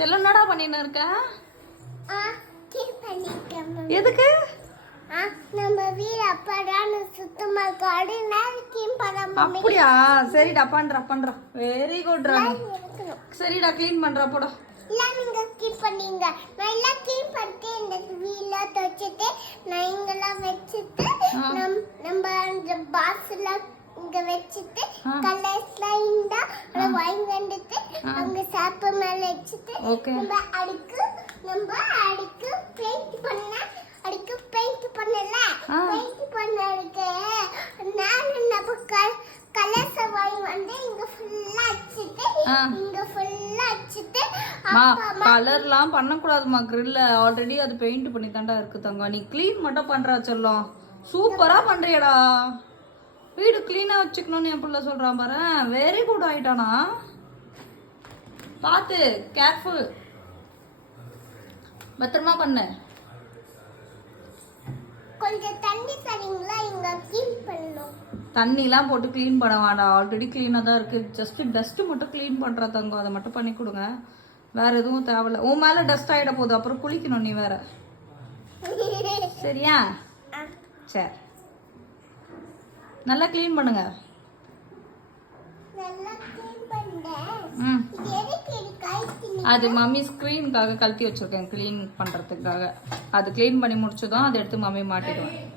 செல்லம் என்னடா பண்ணின்னு இருக்க? எதுக்கு? நம்ம வீடு அப்பதான் சுத்தமா அப்படியா? சரிடா பண்றா. வெரி குட்ரா. சரிடா க்ளீன் பண்றா போடா. நீங்க கீப் பண்ணீங்க. நான் எல்லாம் கீப் பண்ணிட்டு இந்த வீல துவைச்சிட்டு நான் இங்கெல்லாம் வச்சுட்டு நம்ம அந்த பாக்ஸ்ல இங்க வச்சுட்டு கலர்ஸ்லாம் இருந்தா வாங்கி வந்துட்டு அங்க சாப்ப மேல வச்சுட்டு நம்ம அடிக்கு பெயிண்ட் பண்ணல பெயிண்ட் பண்ணதுக்கு நான் நம்ம கலர்ஸ் வாங்கி வந்து இங்க ஃபுல்லா அடிச்சிட்டு கலர்லாம் பண்ணக்கூடாதுமா. கிரில்ல ஆல்ரெடி அது பெயிண்ட் பண்ணி தாண்டா இருக்கு தங்கம். நீ க்ளீன் மட்டும் பண்றா செல்லம். சூப்பரா பண்றியடா. வீடு கிளீனா வச்சுக்கணும்னு என் பிள்ளை சொல்றான் பாரு. வெரி குட் ஆயிட்டானா. பார்த்து கேர்ஃபுல். பத்திரமா பண்ணு. கொஞ்சம் தண்ணி தரீங்களா? இங்க க்ளீன் பண்ணனும். தண்ணிலாம் போட்டு க்ளீன் பண்ண வேண்டாம். ஆல்ரெடி க்ளீனாக தான் இருக்குது. ஜஸ்ட் டஸ்ட்டு மட்டும் க்ளீன் பண்ணுற தங்கம். அதை மட்டும் பண்ணி கொடுங்க. வேறு எதுவும் தேவையில்ல. உன் மேலே டஸ்ட் ஆகிட போகுது. அப்புறம் குளிக்கணும் நீ வேற. சரியா? சரி, நல்லா க்ளீன் பண்ணுங்க. அது மம்மி ஸ்க்ரீனுக்காக கழட்டி வச்சுருக்கேன் க்ளீன் பண்ணுறதுக்காக. அது க்ளீன் பண்ணி முடிச்சதும் அதை எடுத்து மம்மி மாட்டிடுவேன்.